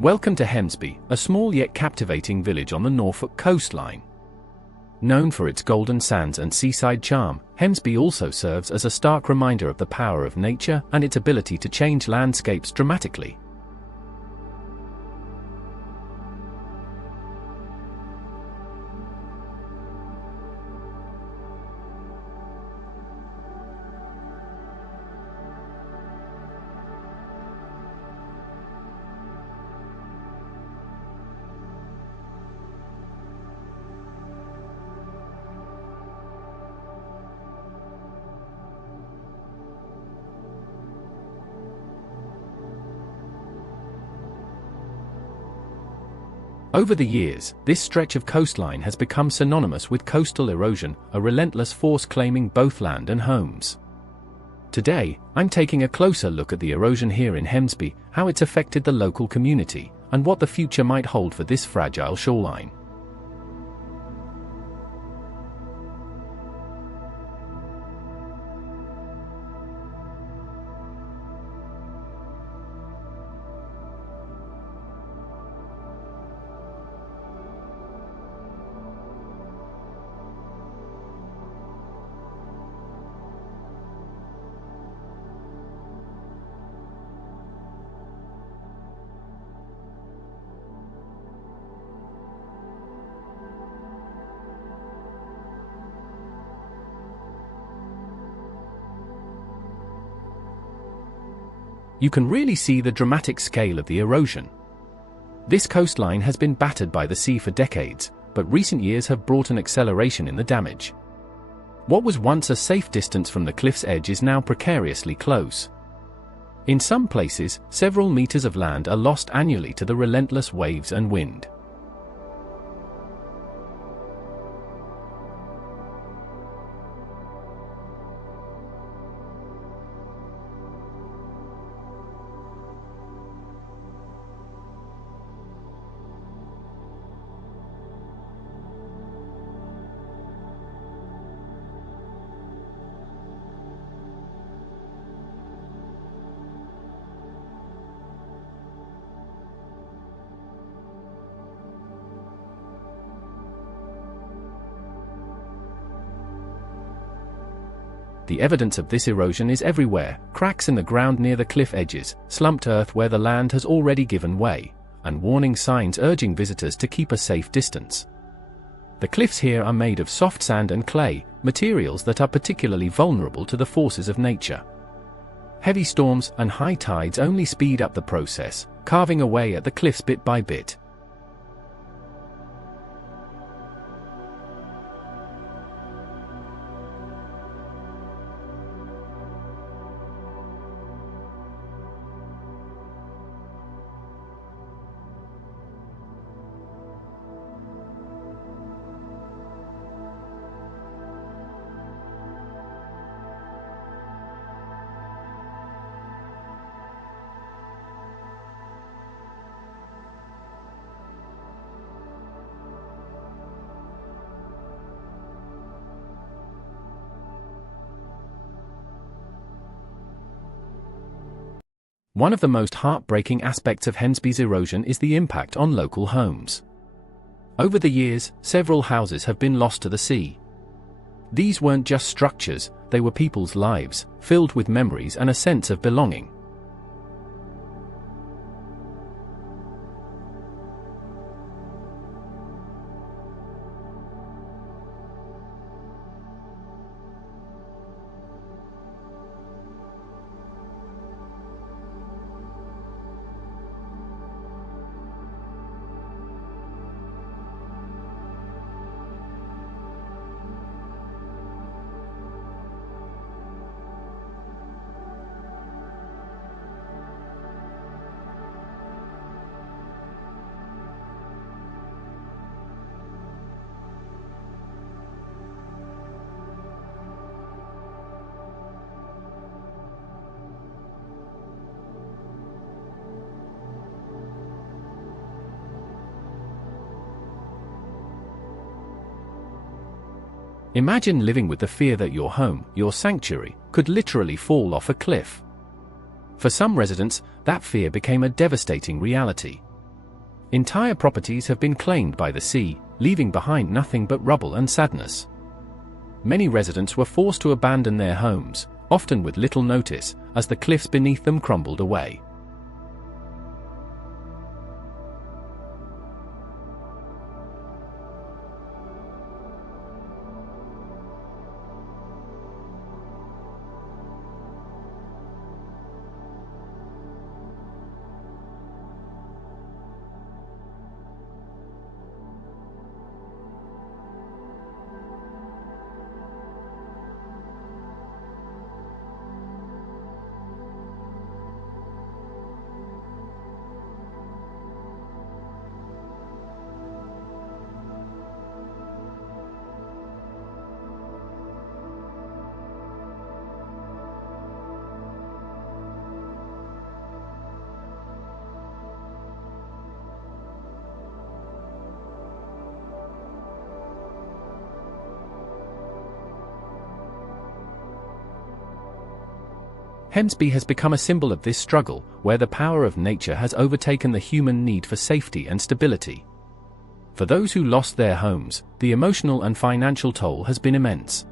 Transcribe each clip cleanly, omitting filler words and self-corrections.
Welcome to Hemsby, a small yet captivating village on the Norfolk coastline. Known for its golden sands and seaside charm, Hemsby also serves as a stark reminder of the power of nature and its ability to change landscapes dramatically. Over the years, this stretch of coastline has become synonymous with coastal erosion, a relentless force claiming both land and homes. Today, I'm taking a closer look at the erosion here in Hemsby, how it's affected the local community, and what the future might hold for this fragile shoreline. You can really see the dramatic scale of the erosion. This coastline has been battered by the sea for decades, but recent years have brought an acceleration in the damage. What was once a safe distance from the cliff's edge is now precariously close. In some places, several meters of land are lost annually to the relentless waves and wind. The evidence of this erosion is everywhere: cracks in the ground near the cliff edges, slumped earth where the land has already given way, and warning signs urging visitors to keep a safe distance. The cliffs here are made of soft sand and clay, materials that are particularly vulnerable to the forces of nature. Heavy storms and high tides only speed up the process, carving away at the cliffs bit by bit. One of the most heartbreaking aspects of Hemsby's erosion is the impact on local homes. Over the years, several houses have been lost to the sea. These weren't just structures, they were people's lives, filled with memories and a sense of belonging. Imagine living with the fear that your home, your sanctuary, could literally fall off a cliff. For some residents, that fear became a devastating reality. Entire properties have been claimed by the sea, leaving behind nothing but rubble and sadness. Many residents were forced to abandon their homes, often with little notice, as the cliffs beneath them crumbled away. Hemsby has become a symbol of this struggle, where the power of nature has overtaken the human need for safety and stability. For those who lost their homes, the emotional and financial toll has been immense.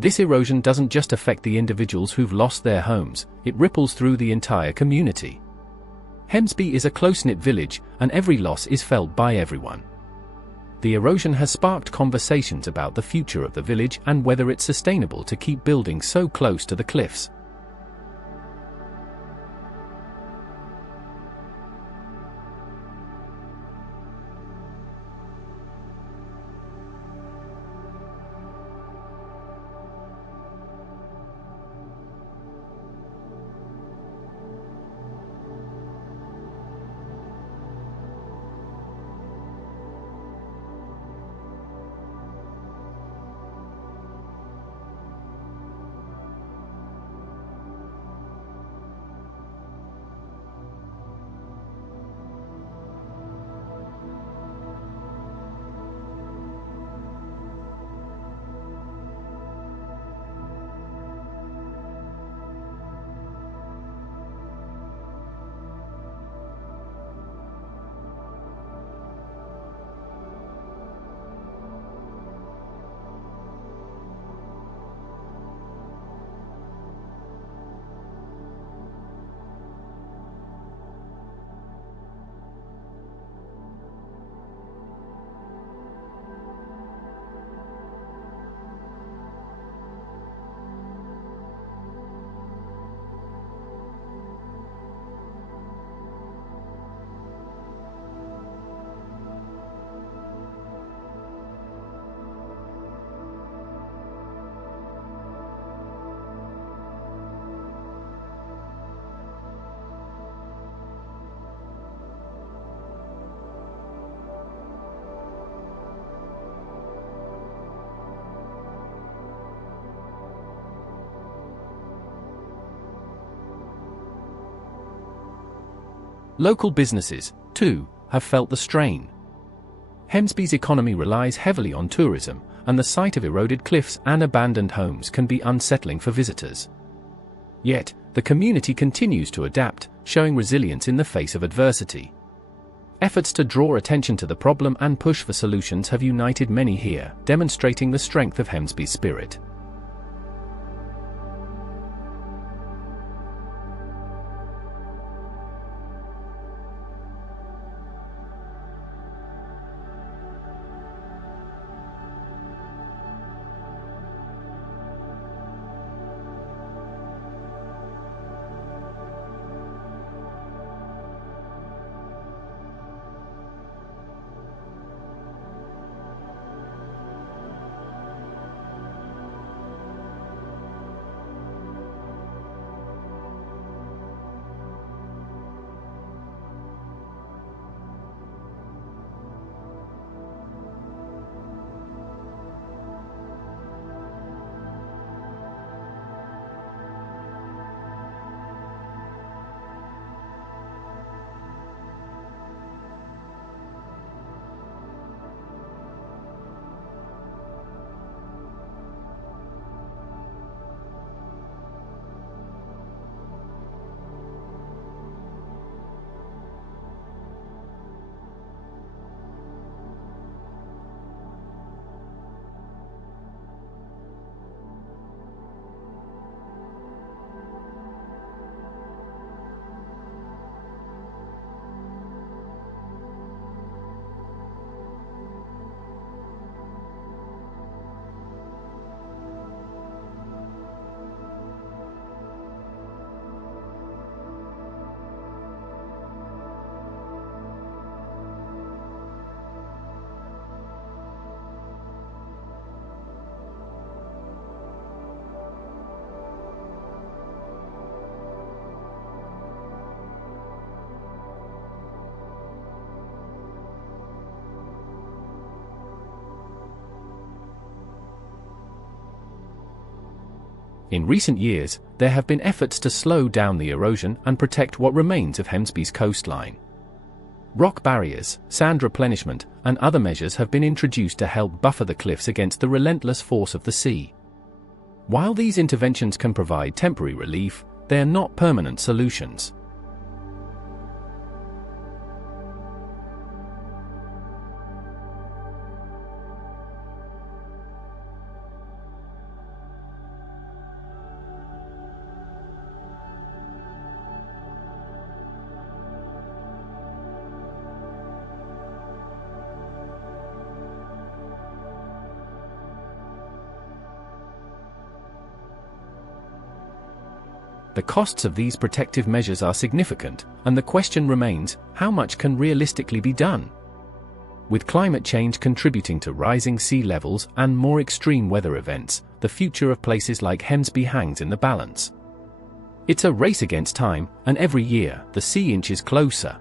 This erosion doesn't just affect the individuals who've lost their homes, it ripples through the entire community. Hemsby is a close-knit village, and every loss is felt by everyone. The erosion has sparked conversations about the future of the village and whether it's sustainable to keep building so close to the cliffs. Local businesses, too, have felt the strain. Hemsby's economy relies heavily on tourism, and the sight of eroded cliffs and abandoned homes can be unsettling for visitors. Yet, the community continues to adapt, showing resilience in the face of adversity. Efforts to draw attention to the problem and push for solutions have united many here, demonstrating the strength of Hemsby's spirit. In recent years, there have been efforts to slow down the erosion and protect what remains of Hemsby's coastline. Rock barriers, sand replenishment, and other measures have been introduced to help buffer the cliffs against the relentless force of the sea. While these interventions can provide temporary relief, they are not permanent solutions. The costs of these protective measures are significant, and the question remains, how much can realistically be done? With climate change contributing to rising sea levels and more extreme weather events, the future of places like Hemsby hangs in the balance. It's a race against time, and every year, the sea inches closer.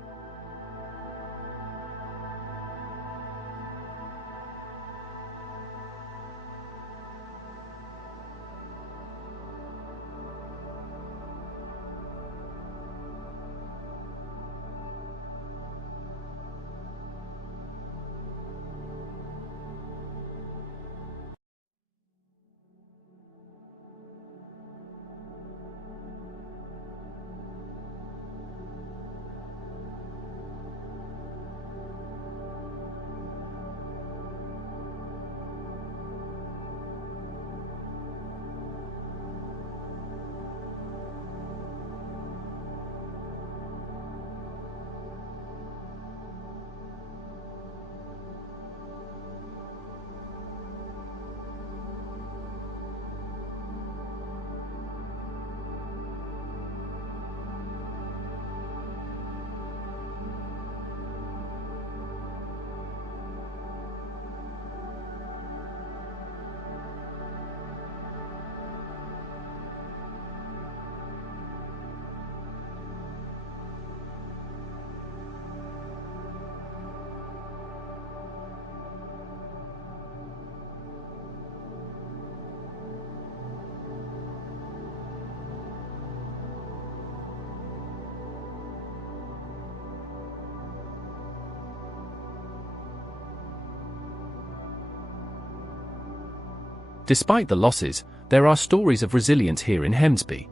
Despite the losses, there are stories of resilience here in Hemsby.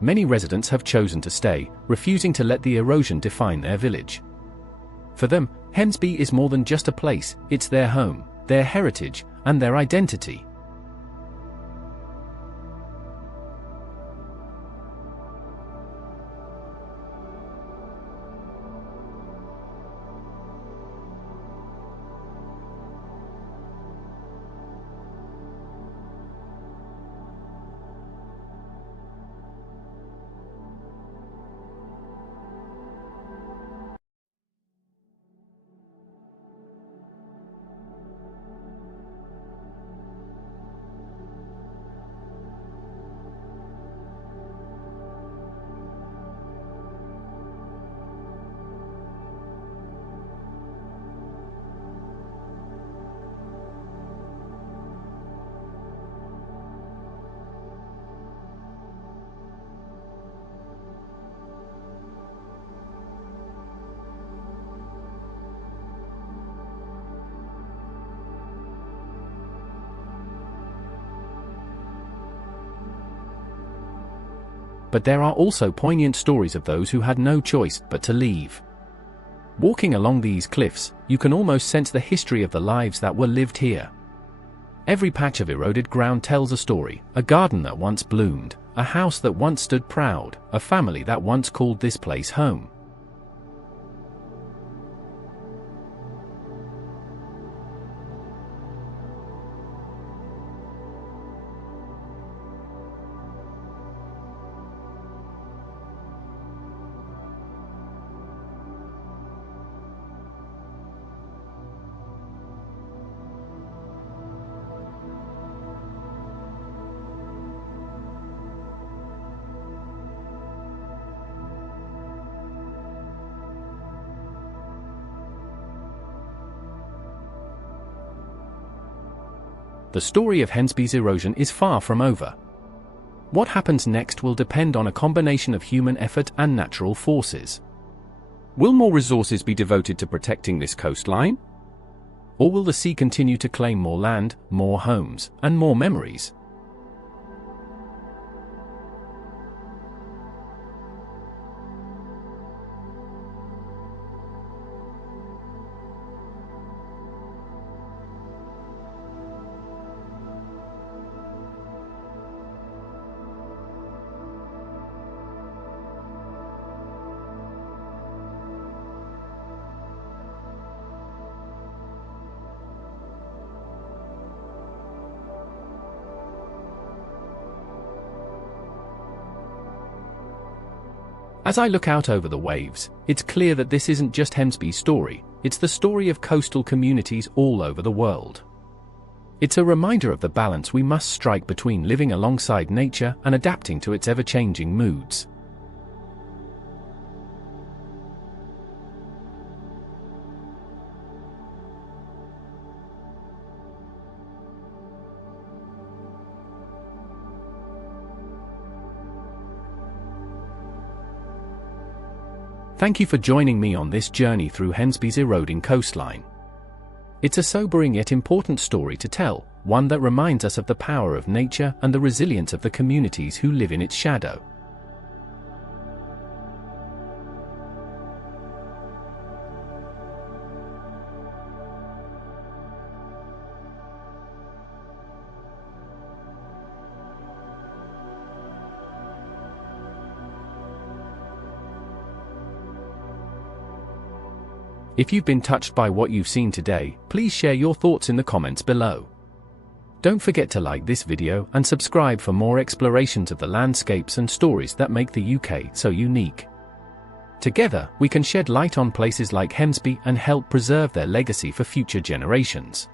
Many residents have chosen to stay, refusing to let the erosion define their village. For them, Hemsby is more than just a place, it's their home, their heritage, and their identity. But there are also poignant stories of those who had no choice but to leave. Walking along these cliffs, you can almost sense the history of the lives that were lived here. Every patch of eroded ground tells a story, a garden that once bloomed, a house that once stood proud, a family that once called this place home. The story of Hemsby's erosion is far from over. What happens next will depend on a combination of human effort and natural forces. Will more resources be devoted to protecting this coastline? Or will the sea continue to claim more land, more homes, and more memories? As I look out over the waves, it's clear that this isn't just Hemsby's story, it's the story of coastal communities all over the world. It's a reminder of the balance we must strike between living alongside nature and adapting to its ever-changing moods. Thank you for joining me on this journey through Hemsby's eroding coastline. It's a sobering yet important story to tell, one that reminds us of the power of nature and the resilience of the communities who live in its shadow. If you've been touched by what you've seen today, please share your thoughts in the comments below. Don't forget to like this video and subscribe for more explorations of the landscapes and stories that make the UK so unique. Together, we can shed light on places like Hemsby and help preserve their legacy for future generations.